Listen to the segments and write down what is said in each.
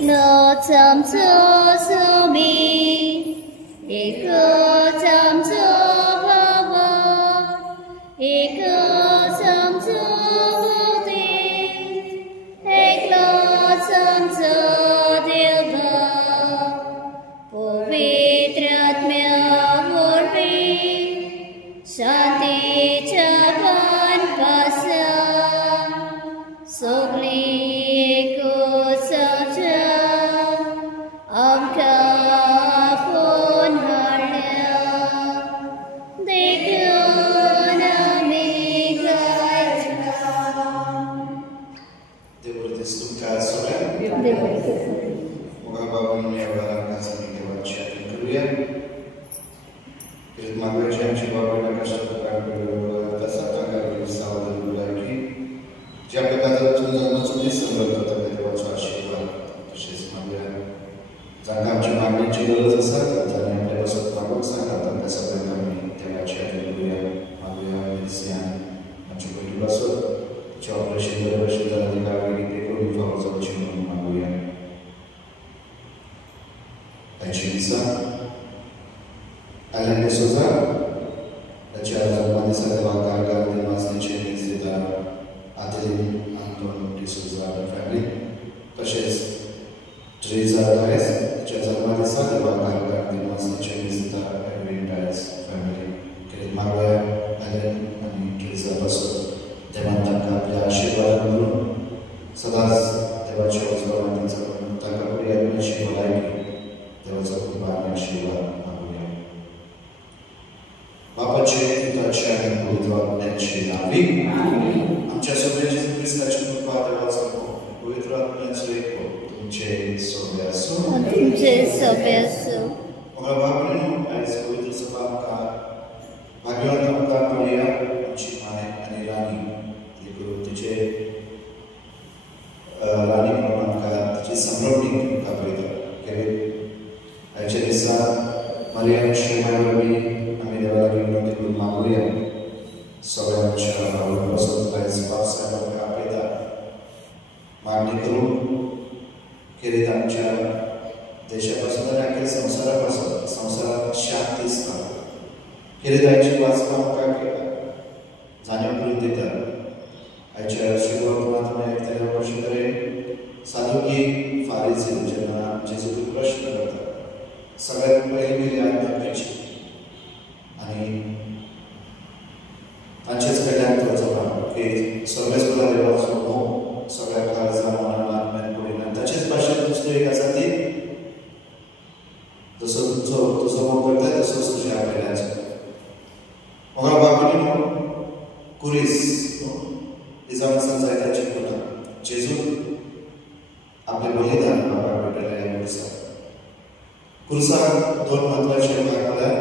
Lord, I'm so me. Ekot I'm so baba. Ekot I'm so deep. Ekot I'm so dilba. Povitratmya vorpi. Shanti chapan pasa. Sogli ekot sacha. Amka pun harya. Dekona migaita. Devo distruggere sole. Moga Babun miała kazanie działać dziękuję. Kiedy mamy wziąć Babun na każdą tasataka wysłała do Bulaki. Chciałbym pokazać, co nie są do tego działać siła. To się zmawia. Zagam cię mamy cię do zasady, to nie ma tego sobie zasada, to sobie tam działać dziękuję. Mamy Mesjan, na czego nie było. Chciałbym się do radykału i tego nie było co ci mamy. Aici Alain de Souza, aceea rămâne să te va carga de noastră cerințe de Adelin Anton de Souza family. Tășez Teresa Dias, aceea rămâne să te va carga de noastră cerințe de Edwin Dias family. Cred mare Alain ani Teresa Pastor. De mandanca plea și varul să dați de la ce o să vă mandanță. Dacă curia și vă like. Devoța cumpania și la Maria. Papa ce ce am cultivat neci navi. Am ce sobreci Cristo ce cultivat devoța cultivat neci co. Ce sobeasu. Ce sobeasu. Ora babinu ai scoitu să fac ca Bhagwan ka Maria ce mai anirani. Deci ce rani program ca ce samrodnik ka Maria. Aici desa Maria și mai vorbi am ideea la gândul de cum Maria sovean ce a avut să trăiesc spasa la capeta magnicul kiritan ce deja pasărea că samsara șaptista kiritan ce vas pa ca zanim prindita aici și urmat mai actele poșitare saduki farisi jana Jesu प्रश्न करता सगळ्यात पहिली मेरी आज्ञा पाहिजे आणि तांचेच कडल्यान करचो काम की सर्वेस्पला देवाचो मोग सगळ्या काळजा मनान आत्म्यान पडिना ताचेच भाशेन दुसरो एक आसा ती जसो तुजो मोग करता तसोच तुज्या आपल्याचो मोगा बाबीनो कुरीस इजामसान जायता चिंतूना जेजू आपले बलिदान बाबा भेटले कुर्साक दोन महत्वाचे भाग म्हळ्यार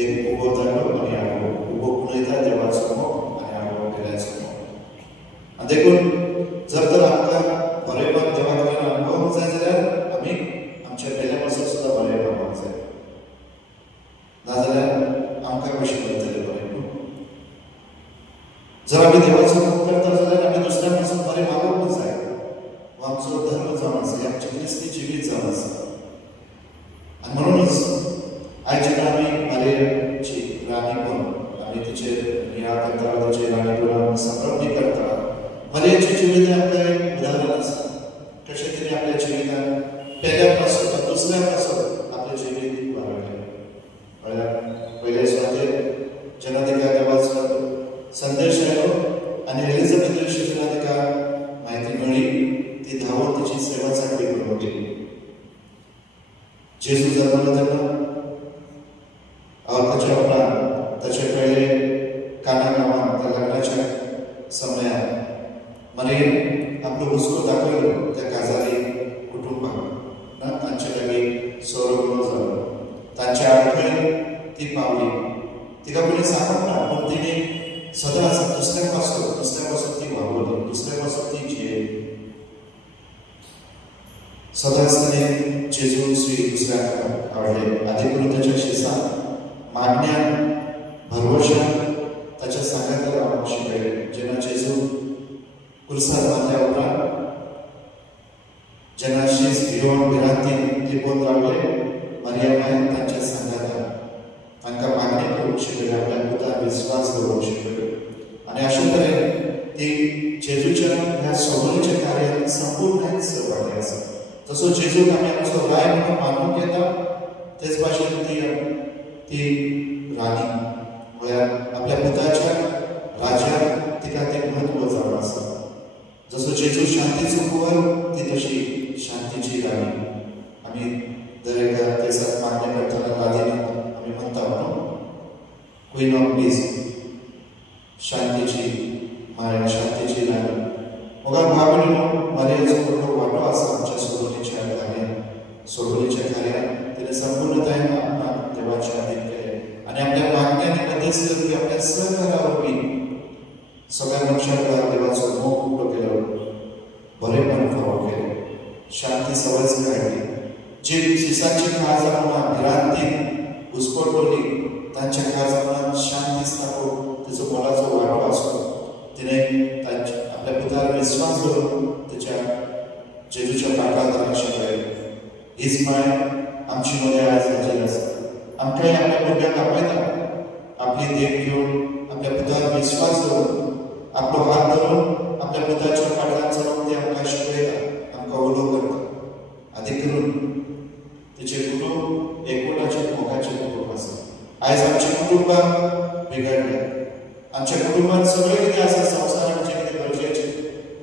एक उबो तांडो आनी आडवो उबो पुणयता देवाचो मोग आनी आडवो केल्याचो मोग आनी देखून जर तर आमकां बरेपण देवा कडल्यान अणभवूंक जाय जाल्यार आमी आमच्या पेल्या वर्साक सुद्दां बरें पावपाक जाय नाजाल्यार आमकां कशें करतले बरें जर आमी देवाचो मोग करता जाल्यार आमी दुसऱ्या पासून बरें वागूंक जाय हो आमचो धर्म जावन आसा आमचें क्रिस्ती जिवीत जावन आसा आणि म्हणूनच आयच्या आमी मारयेची राणी कोण आमी तिचेर नियाळ करता तिचे राणी कोण समृद्धी करता मारयेचें जिवीत आपलें एक उदाहरण आसा कशें तिणें आपल्या जिवितान पेल्या पासून दुसऱ्या पासून आपलें जिवीत वाडयलें म्हळ्यार पयले सुवातेर जेन्ना तिका देवाचो संदेश आयलो आनी एलिझाबेथ विशीं जेन्ना तिका म्हायती मेळ्ळी ती धांवून तिची सेवा चाकरी करूंक गेली जेजू जन्मला तेन्ना ताच्या उपरांत ताचे पयले काना गांवांत त्या लग्नाच्या समयार मारयेन आपलो हुस्को दाखयलो त्या काजारी कुटुंबाक तांचे लागीं सोरो जालो तांचे आडखळी ती पावली तिका पयलीं सांगप ना पूण तिणी सदांच दुसऱ्या पासून ती वावरली दुसऱ्या पासून ती जियेली सदांच तिणें जेजू श्री दुसऱ्याक आवडले आदी करून ताच्या शिसान मागण्यान भरवशान ताच्या सांगात रावपाक शिकयलें जेन्ना जेजू कुर्सार बांदल्या उपरांत जेन्ना अशीच भिवून भिरांतीन लिपोवन रावले मरियमान तांच्या संगाता तांकां मागणी करूंक शिकयली आपल्या पुतार विस्वास दवरूंक शिकयलो आनी अशे तरेन ती जेजूच्या ह्या सगळ्याच्या कार्यांत संपूर्णपणे सहभागी आसा जसो जेजूक आमी आमचो राय म्हणून मानून घेता तेच भाशेन ती राणी म्हळ्यार आपल्या पुताच्या राज्याक तिका तें म्हत्व जावन आसा जसो जेजू शांतीचो कुंवर ती तशी शांतीची राणी आमी दर एका दिसाक मागणी करतना लादिनाक आमी म्हणटा न्हू क्वीन ऑफ पीस शांतीची माय शांतीची राणी मोगा भावनो मारयेचो व्हडलो वांटो आसा आमच्या सोडवणीच्या कार्यांत तिणें संपूर्णतायेन आपणाक देवाचे अधीन केले आनी आपल्या मागण्यांनी मदत करपी आपल्या सहकारा वरवीं सगळ्या मनशांक देवाचो मोग उक्तो केलो बरेपण फावो केलें शांती सवयच काडली जी शिसाची खाज आमकां भिरांतीन घुसपटलोली तांच्या खाज मनात शांती स्थापून तिचो मोलाचो वांटो आसलो तिणें आपल्या पुतार विस्वास दवरून तिच्या जेजूच्या पांकां ताका शिकयलें हीच माय आमची मजा आयज हाजेर आसा आमकांय आपल्या भुरग्यांक आपयता आपली देख घेवन आपल्या पुतार विस्वास दवरून आपलो हात धरून आपल्या पुताच्या फाटल्यान चलूंक ती आमकां शिकयता आमकां उलो करता आदी करून तिचें कुटूंब एकवटाचें मोगाचें कुटूंब आसा आयज आमच्या कुटुंबाक बिगडल्यात आमच्या कुटुंबात सगळें कितें आसा संवसारांत जें कितें गरजेचें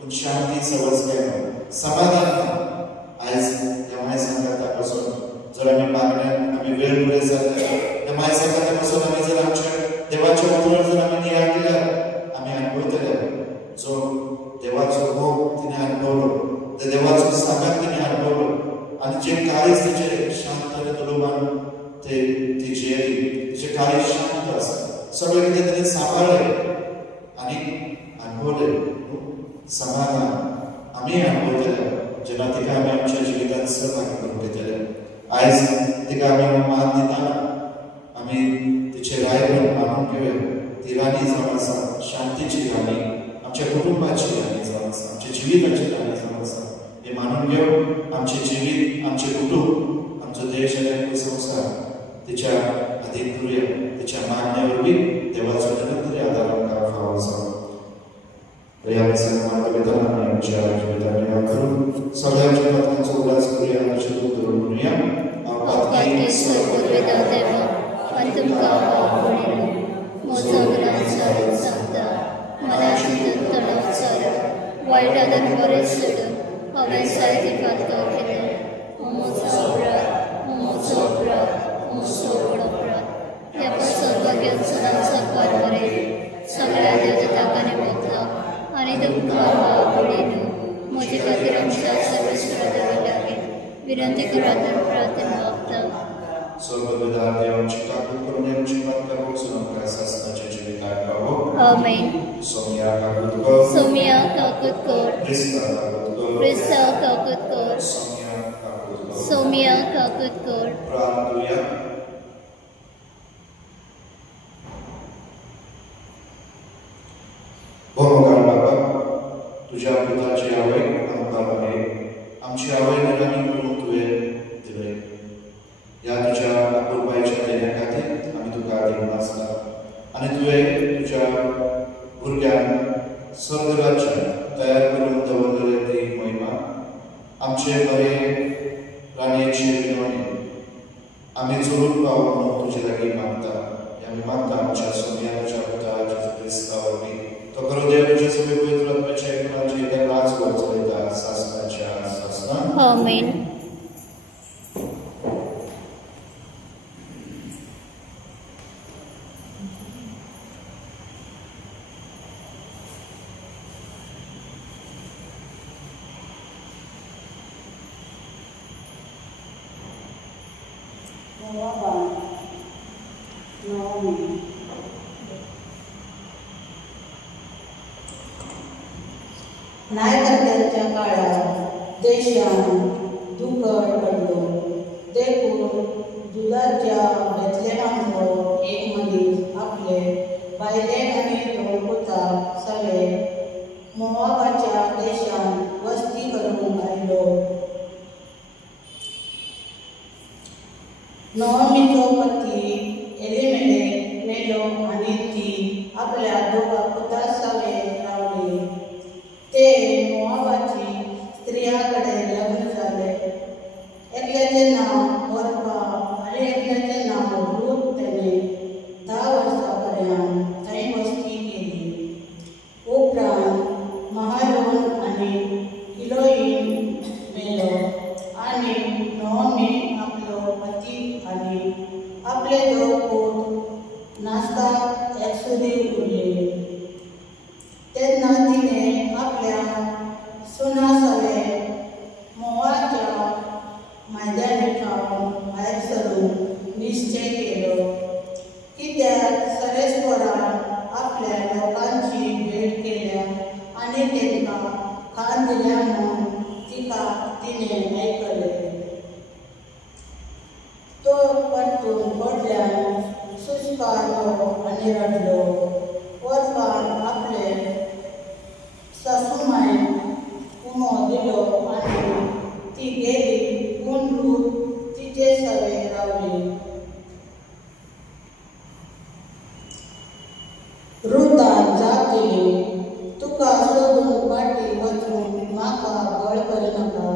पूण शांती सवजकाय ना समाधान ना आयज ह्या माय संगाता पासून जर आमी मागण्यांत आमी वेळ पुरे जाल्ले ह्या माय संगाता पासून आमी जर आमच्या देवाच्या उतरार जर आमी नियाळ केल्यार आमी अनुभवतले जो देवाचो मोग तिणें अनुभवलो ते देवाचो सांगात तिणें अनुभवलो आनी जे काळीज तिचे शांत तुडोबान ती जियेली तिचे काळीज शांत आसा सगळें कितें तिणें सांबाळ्ळें आनी अनुभवलें समाधान आमी अनुभवतले जेन्ना तिका आमी आमच्या जिवितांत सहभागी करून घेतले आयज तिका आमी मान दितना आमी तिचे राय म्हणून मानून घेवया ती राणी जावन आसा शांतीची राणी आमच्या कुटुंबाची राणी जावन आसा आमच्या जिविताची राणी जावन आसा हे मानून घेवन आमचें जिवीत आमचें कुटुंब आमचो देश आनी आमचो संवसार तिच्या अधीन करुया तिच्या मागण्या वरवीं देवाचो निरंतर आदार आमकां फावो जावं ह्या दिसांत कवितांनी आमी आमच्या जिवितांत नियाळ करून सगळ्या जिवितांचो उल्हास करुया आनी चलून धरून म्हणुया आपाती स्वर्गवेदा देवा आनी तुमकां आवडीनो म्हजो गुनाह सोडून सांगता मला चिंतून तणाव सोड वायटांतल्यान बरें सोडून हांवें जायती पातळ केले म्हजो अपराध ह्या पासून बगेन सदांच साकार बरें सगळ्या देवतांनी वतलो आनी तुमकां आवडीनो म्हजे खातीर आमच्या सर्वेश्वरा देवा लागीं विनंती करात आनी प्रार्थना मागता स्वर्गवेदा देव आमची काकूट करून आमची मात करवूंक सुन आमकां सासणाचे जिवितांत रावो आमेन सोमिया काकूट कर सोमिया काकूट कर क्रिस्ता काकूट कर क्रिस्ता काकूट कर सोमिया काकूट कर सोमिया काकूट कर प्रार्थना भोमोगार बाबा तुझ्या पुताची आवय आमकां बरे आमची आवय नराणी करून तुवें दिले ह्या तुज्या अपुरबायेच्या देण्या खातीर आमी तुका देव आसता आनी तुवें तुज्या भुरग्यांक स्वर्गराज्यात तयार करून दवरलेले ती महिमा आमचे बरे राणयेचे विनवणी आमी चलून पावूं म्हणून तुजे लागीं मागता आमी मागता आमच्या सोमिया तुज्या पुता जेजू क्रिस्ता वरवीं तो करो देव तुजे सगळे पवित्र आत्म्याच्या एकूणाची त्या राज वर चलयता सासणाच्या सासना आमेन न्यायकर्त्यांच्या काळात देशान दुखड पडलो देखून जुदाच्या बेतलेमांतलो एक मनीस आपले बायलेक आनी दोन पुताक सगळे मोवाबाच्या देशान वस्ती करूंक आयलो नोमीचो पती एलिमेलेक मेलो आनी ती आपल्या दोगा पुतांसवे रावली. ते मोआबाची स्त्रिया कडेन लग्न जाले. एकल्याचें नांव ओर्पा आनी एकल्याचें नांव रूथ. तेणें 10 वर्सां पर्यंत थंय वस्ती केली. उपरांत महालोन आनी किलोईन मेलो आनी नोमी आपलो पती आनी आपले 2 पूत नासताक एकसुरी उरले. तेन्ना तिणें आपल्या सुनासवे मोआबाच्या मैदानांतल्यान भायर सरूंक निश्चय केलो, कित्याक सरेस्पोरान आपल्या लोकांची भेट केल्या आनी तेंकां खाण दिल्या म्हूण तिका तिणें आयकलें. तो परतून व्हडल्यान सुस्कालो आनी रडलो. ओर्पान आपले सासूमांयक उमो दिलो आनी ती गेली, पूण रूथ तिचे सवे रावली. रुथान जाप दिली, तुका सोडून फाटीं वचूंक म्हाका बळ करनाका.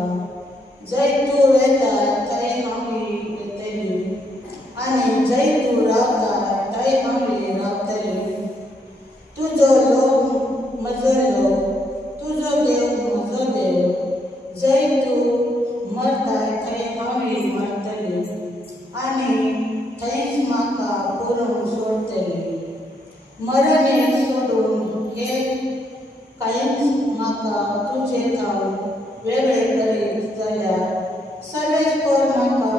जंय तूं वेता थंय हांवूय वेतलीं आनी जंय तूं रावता थंय हांवूय रावतलें. तुजो लोक म्हजो लोक, तुजो देव म्हजो देव. जंय तूं मरता थंय हांवूय मरतलें आनी थंयच म्हाका पुरोवन सोडटलें. मरण सोडून हेर कांयच म्हाका तुजें काम वेगळें करीत जाल्यार सरेस्पोर म्हाका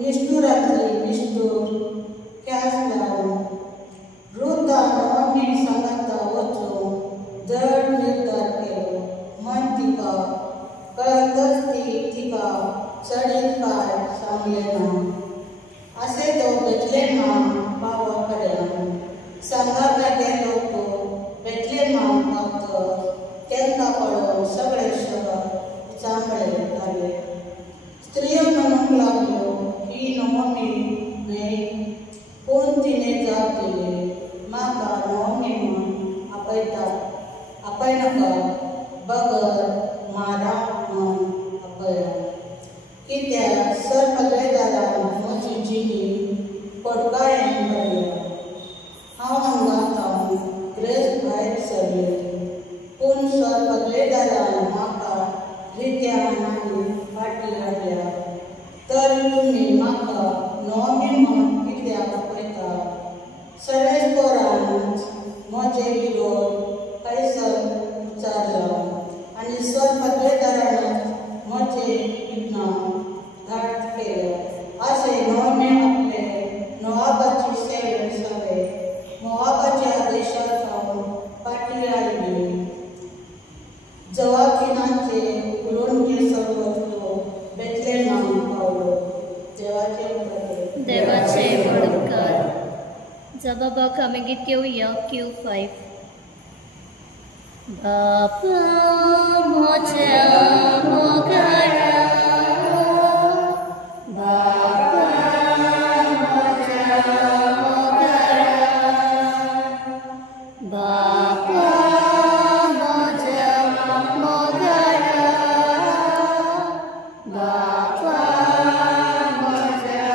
निश्ठुरांतली निश्ठूर क्यास लावन. रुथान नोमी सांगाता वचूंक दृढ निर्धार केलो, म्हण तिका कळतच ती तिका चडीत कांय सांगलें ना. अशें तो बेतलेहमा पावो पर्यंत सांगाता गेलो. तो बेतलेहमाक पावतच तेंकां पळोवन सगळे शहर चांबळे जाले. स्त्रियो म्हणूंक लागल्यो ही नोमी न्हय, पूण तिणें जाप दिली, म्हाका नोमी म्हूण आपयनाका, बगर मारा म्हूण आपया. कित्याक सरपदवेदारान म्हजी जिणी पडकाळेन भरल्या. हांव हांगा थांबून ग्रेस्त भायर सरलें, पूण सरपदवेदारान म्हाका रित्यान आनी फाटीं हाडल्या. तर तुमी म्हाका नोमी म्हूण कित्याक आपयता? सरेस्पोरान म्हजे विरोध कैसर विचारला आनी सरपदवेदारान म्हजे विज्ञान धाड केलें. अशें नोमी आपले मोआबाची सेवेन सवे मोआबाच्या देशांत सावन फाटीं आयली. जवाकिनाचे उलोवणेचे सर्वस्व बेतलेहमाक पावलो. देवाचे उपकार. जबाबाक आमी गीत घेवया Q5. बापा म्हज्या मोगारा, बापा म्हज्या मोगारा, बापा म्हज्या मोगारा, बापा म्हज्या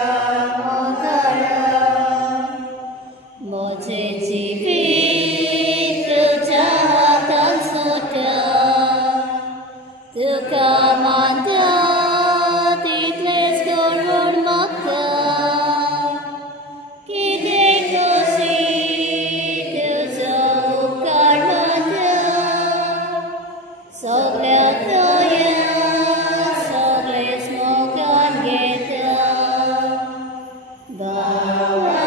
मोगारा. म्हजें जिवीत तुज्या हातांत सोडटा, तुका मानता तितलेंच करून म्हाका. कितें कशी तुजो उपकार मानता, सगळ्याक दया सगळेच मोगान घेता. बाबा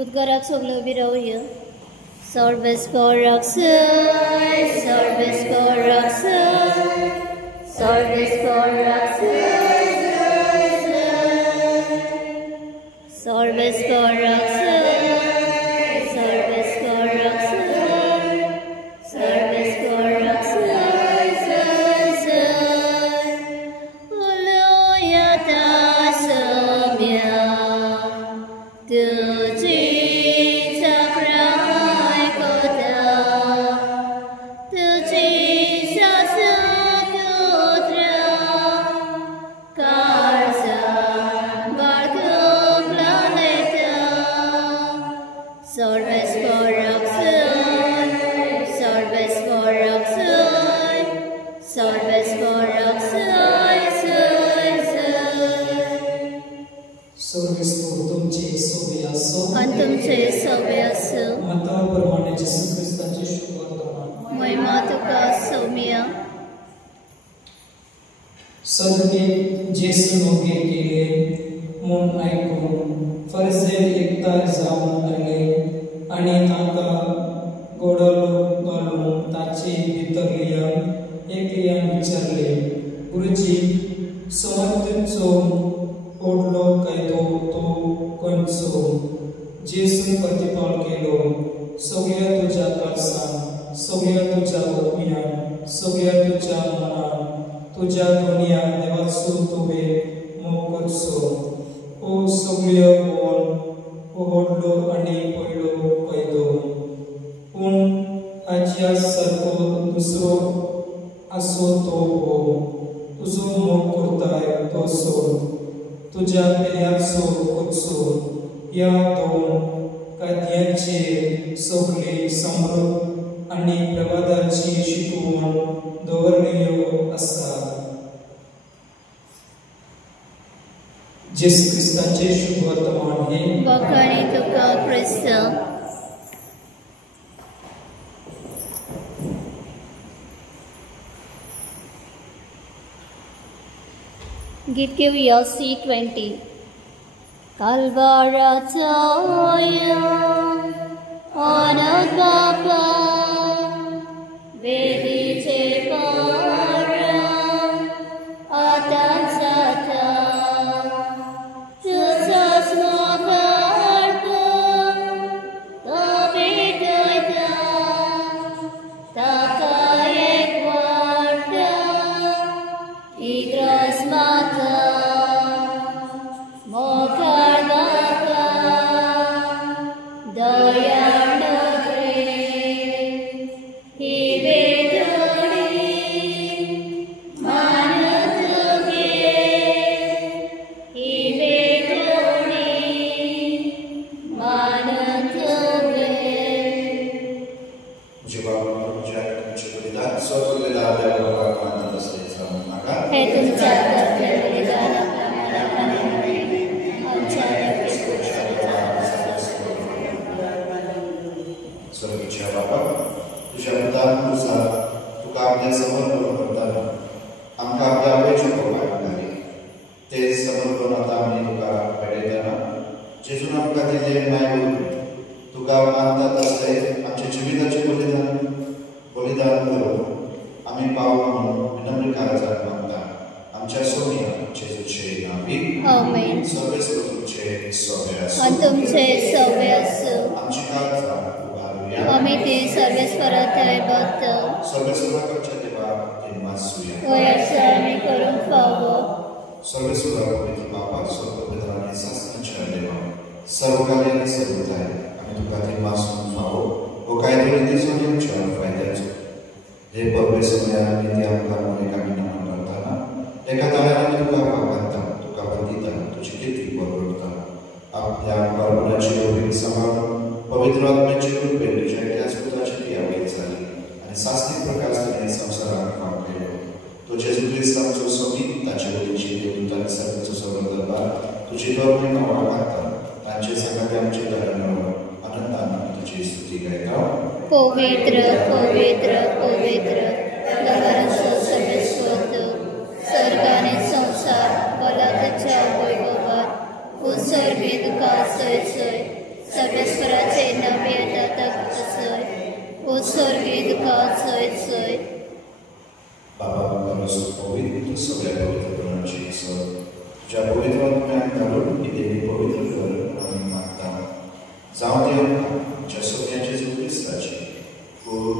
उद्गाराक सगळो उबी रावया. सर्वेस्पोराक सय, सर्वेस्पोराक सय, सर्वेस्पोराक सय, सर्वेस्पोराक सर्वेस्वर तुमचे सोबे असो आणि तुमचे सवय असो मताप्रमाणे येशू ख्रिस्ताचे शुभवर्तमान महिमा तुका सौम्य सगळे जेसू नोके केले म्हूण आयकून फरिसे एकठांय जावन आयले आनी तांकां गोडलो घालून ताचे भितरल्यान एकल्यान विचारले गुरुजी समर्थीचो ओडलो काय तो खंयचो जेसून प्रतिपाल केलो सगळ्या तुज्या काळसान सगळ्या तुज्या ओंपयान सगळ्या तुज्या मनान तुज्या दुनिया देवाचो तुवें मोग करचो ओ सगळ्यो ओडलो आनी पयलो कायदो पूण हाच्या सारको दुसरो आसो तो हो तुजो मोग करताय तो सोड तुज्या पिल्याचो कोचो ह्या दोन कायद्यांचेर सगळी समृद्ध आनी प्रवादाची शिकवण दवरल्यो आसा जेसू ख्रिस्ताचे शुभ वर्तमान हे वखाणी तुका ख्रिस्त गीत घेऊया C20 काल्वाराचा अनंत बापा वेदीचे पार आता जाता तुझाच मोगाट तो भेटता ताका एक वाट इग्रास माता मोकार दाता दयाळू रे ही वेदनी मानत गे ही वेदनी मानत गे हे तुमच्या बलिदान आपल्या मनाप्रमाणे आमच्या स्वर्गीय बाबा तुझ्या पितानुसार तुका आपल्या समर्पण करताना आमकां आपल्या आवडीची पळोवपाक लागली ते समर्पण आतां आमी तुका भेटयतना जेजून आमकां दिल्ले मायबूल तुका मानतात तशें आमच्या जिविताचें बलिदान करून आमी पावूं म्हणून विनम्रताय मागता आमच्या सोम्या जेजूचे नांवी आमेन सर्वेस्वर तुमचे सवय आसूं आणि तुमचे सवय असो आमची काळजा उबारूया आम्ही ते सर्वेस्वरात बघत सर्वेस्वराच्या देवा दिनवासूया वयाचं आम्ही करून फावो सर्वेस्वरा पवित्र बापा सर्वपिता आणि शास्त्राच्या देवा सर्व कार्य आणि सर्वताय आम्ही तुका दिनवासून फावो व कायदो रीतीचो आमच्या फायद्याचो हे पवित्र समयान निती आमकां मोनेक आमी नमन करताना एका ताळ्यान आमी तुका वागता तुका वंदिता तुजी किती बरोबरता आपल्या परमनाची ओळख सांभाळून पवित्र आत्म्याची कृपे तुझ्या इतिहास पुत्राची ती आवडीत झाली आणि सास्तिक प्रकाशाने संसारात काम केलो तो जेजू ख्रिस्तांचो सोबीत ताचे वडीलची देवदूत आणि सर्वांचो सगळो दरबार तुझी दोन वागता तांचे संगती आमचे दारांवर आनंदान तुझी स्तुती गायता पवित्र पवित्र पवित्र दरबाराचो सर्वेस्वत स्वर्ग आणि संसार बलाच्या वैभवात उत्सर्गी दुखा सय सय सर्वेस्वराचे नवे दाता सय उत्सर्गी दुखा सय सय बाबा परमेश्वर पवित्र सगळ्या पवित्र गुणांची सर ज्या पवित्र आत्म्याक घालून ही देवी पवित्र कर आमी मागता जावं ती आमकां आमच्या सगळ्यांचे जेजू ख्रिस्ताची खूब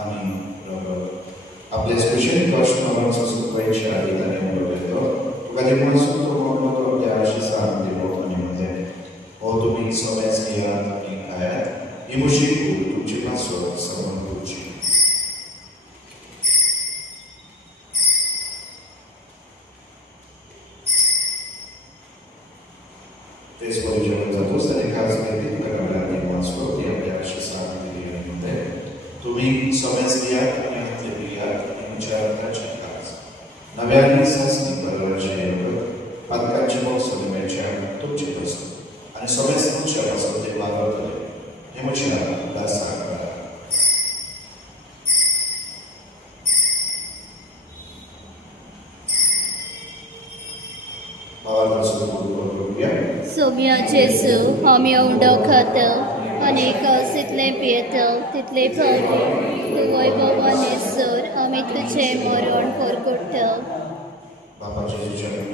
आनी रगत आपले स्पेशल कॉस्टमरांचो सुखवायचे आदिताने उलयलो तुका ते म्हणसून तो मोठो आपल्या आशिसांत दिलो आनी म्हणलें हो तुमी सगळ्याच घेयात आनी खायात ही म्हजी खूब तुमची पासवर समन करची तेच जेवण जातोच त्याने खास घेतली तुका घरांनी वाचलो ती आपल्या आशिसांत दिली आनी म्हणलें तुम्ही सगळ्याच घेयात आनी हातले पियात आनी म्हज्या रक्ताचें खास नव्यानी सासणी परवाचे पातकांचे मोग सगळे सगळ्यांच्या तुमचे असो आणि सगळेच तुमच्यापासून ते वागवतले हे म्हटल्या दासा सोम्या जेसू आमी उडोखात आनी कसितले पियेत तितले फावटी तूं वैभवान येसर आमी तुझे मरण परगट्ट बापाच्या जिच्याकडून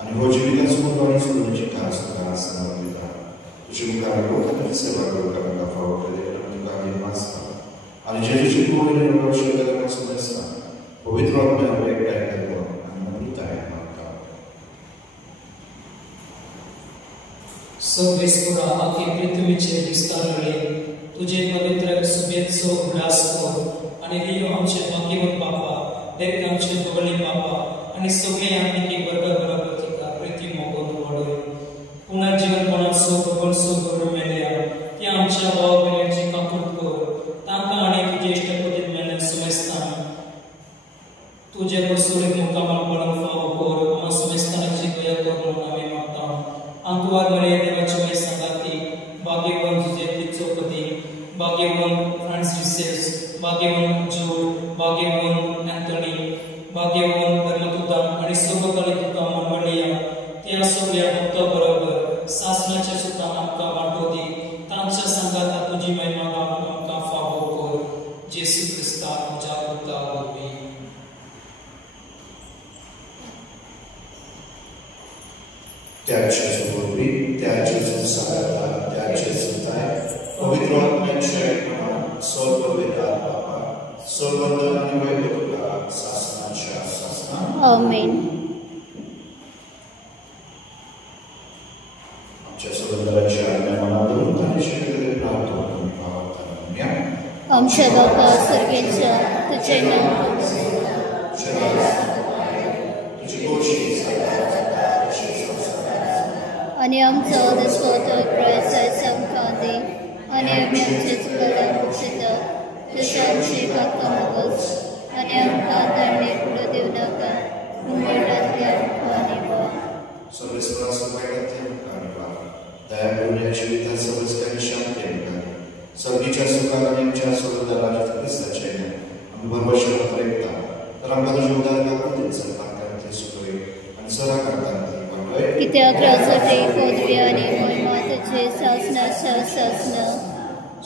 आणि हो जिविताचं कोणी सोडून ठास असं तुझी मुखार लोकांची सेवा करून फावो आणि जेजूची पूर्ण लोकांपासून असता पवित्र आत्म्याने एकट्याने करतो आणि नम्रताने मागता सर्वेश्वरा आखे पृथ्वीचे विस्तारले तुझे पवित्र सुबेचो उल्हास कर आणि दियो आमचे भाग्यवान बापा देख आमचे दोगले बापा आणि सगळे आम्ही की वर्ग बरोबरतीका प्रीती मोगोन वाडोय पुन्हा जीवनपणाचो प्रबलसो गौरव मेल्या की आमच्या भाव बहिणीची काकूट कर तांकां आणि तुझे इष्टपतीत मेल्या सुमेस्तान तुझे परसुरीक मुकामाल पळन फावो कर आम सुमेस्तानाची दया कर म्हणून आमी मागता अंकुवार मरे देवाची वय सांगाती भाग्यवान तुझे तिचोपती भाग्यवान फ्रांसिस भाग्यवान जूड भाग्यवान एंथनी भाग्यवान धर्मदूता आणि सर्वकाळी तुका मंडळीया त्या सगळ्या भक्ता बरोबर शासनाच्या सुद्धा आमकां वांटो दी तांच्या संगाता तुझी महिमा आमकां फावो कर जेसू क्रिस्ता तुझ्या पुता वरवीं त्याचे सुबोधी त्याचे संसारता त्याचे सुताय पवित्र आत्म्याचे सर्ववेदा बापा सर्वंदन आणि वैभवता शासनाच्या शासना आमेन. आमच्या सर्वंदराच्या आज्ञा मनावरून आणि शक्तीने प्रार्थना करून पावता आमच्या बापा सर्गेच्या तुझे नाव तुझी गोष्टी आणि आमचो स्वतः प्रयत्न आमकां दी आणि आमी आमचे चुकला मुक्षिता तशें आमची म्हाका मागोस आणि आमकां धाडणे पुढे देव नाका उमेदांतल्यान आनी सर्वेश्वरा सगळ्यांचे दया करून जीवितात सर्वस्कांची शांती सर्गीच्या सुखात आणि आमच्या सर्वदाराच्या क्रिस्ताचे आम्ही भरवशावर ऐकता तर आमकां तुझे उदार कापून सरकार सुखय आणि सरा करता कित्याक राजवटी पदवी आणि महिमा तुझे शासनाच्या शासना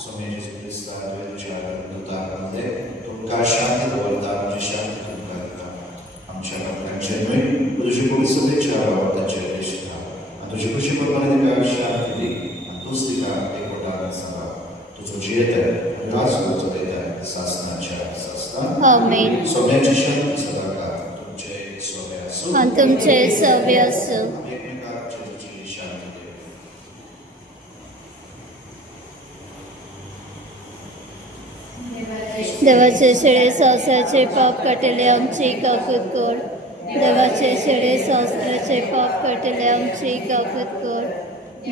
सोमेजी क्रिस्ता तुझ्या दूतांमध्ये तुमकां शांती दवरता आमची शांती तुमकां दिता आमच्या भक्तांचे न्हय तुझी पवित्रतेच्या आवडताचे दिसता आनी तुजी खुशी प्रमाणे तिका शांती दी आनी तूंच तिका एकवटान सांबाळ तुजो जियेता राज तुजो देता शासनाच्या शासना आमेन. सोम्याची शांती सदाकाळ तुमचे सोबे आसूं आनी तुमचे सभे आसूं. देवाचे शेळे संवसाराचे पाप काटिल्ले आमची काकूत कर देवाचे शेळे संवसाराचे पाप काटिल्ले आमची काकूत कर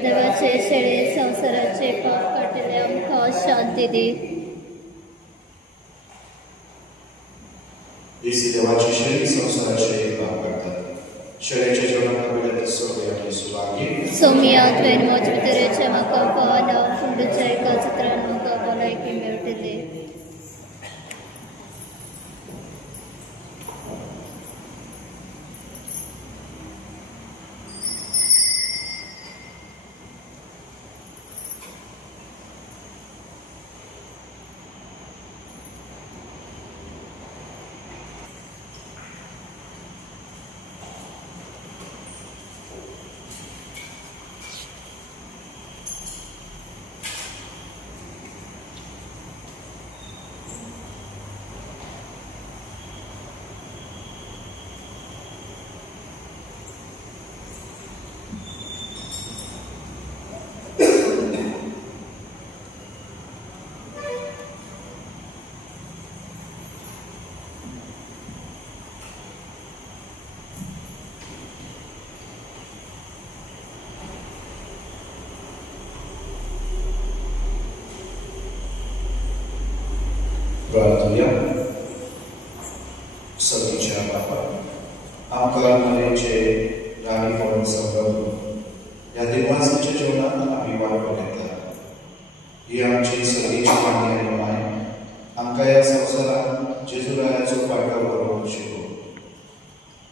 देवाचे शेळे संवसाराचे पाप काटिल्ले आमकां शांती दी. दिसी देवाची शेळी संवसाराचे पाप करतात शेळेच्या जेवणाक वेळात सगळे आमी सुभागी सोमिया तुवें म्हजे भितरेचे म्हाका पावना पूण तुज्या एका चित्रान म्हाका भलायकी मेळटली. Praർത്ഥിക്കാം. सर्गीच्या बापा आमकां मरेचे राणी म्हणून सवलत ह्या दिवसाच्या जेवणात आमी वांटो घेता. ही आमची सगळीची काणी आनी माय आमकां ह्या संवसारांत जेजुरायाचो पाडको करूंक शिको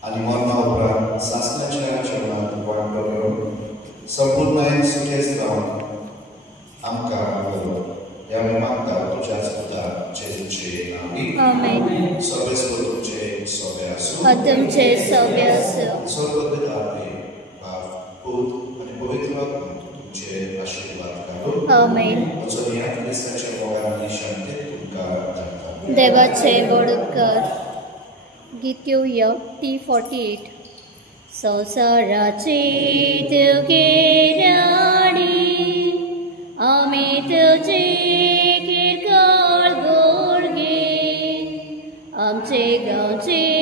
आनी मरणा उपरांत सासणाच्या जेवणात वांटो घेवन संपूर्ण सुखेच रावन आमकां करो. ह्या मागता तुज्याच पुता जेजूचे नांवी. आमेन. सगळे तुमचे सोबे आसूं. तुमचे सोबे आसूं. सर्वपिता बाप पूत आनी पवित्र आत्मा तुमचे आशीर्वाद करो. आमेन. म्हजो ह्या क्रिस्ताच्या मोगान शांती तुमकां धाडटा. देवाचे बडकर. गीत घेवया T48. संवसाराची तुगे राणी आमी तुजे किरकोळ गोडगे आमचे गांवचे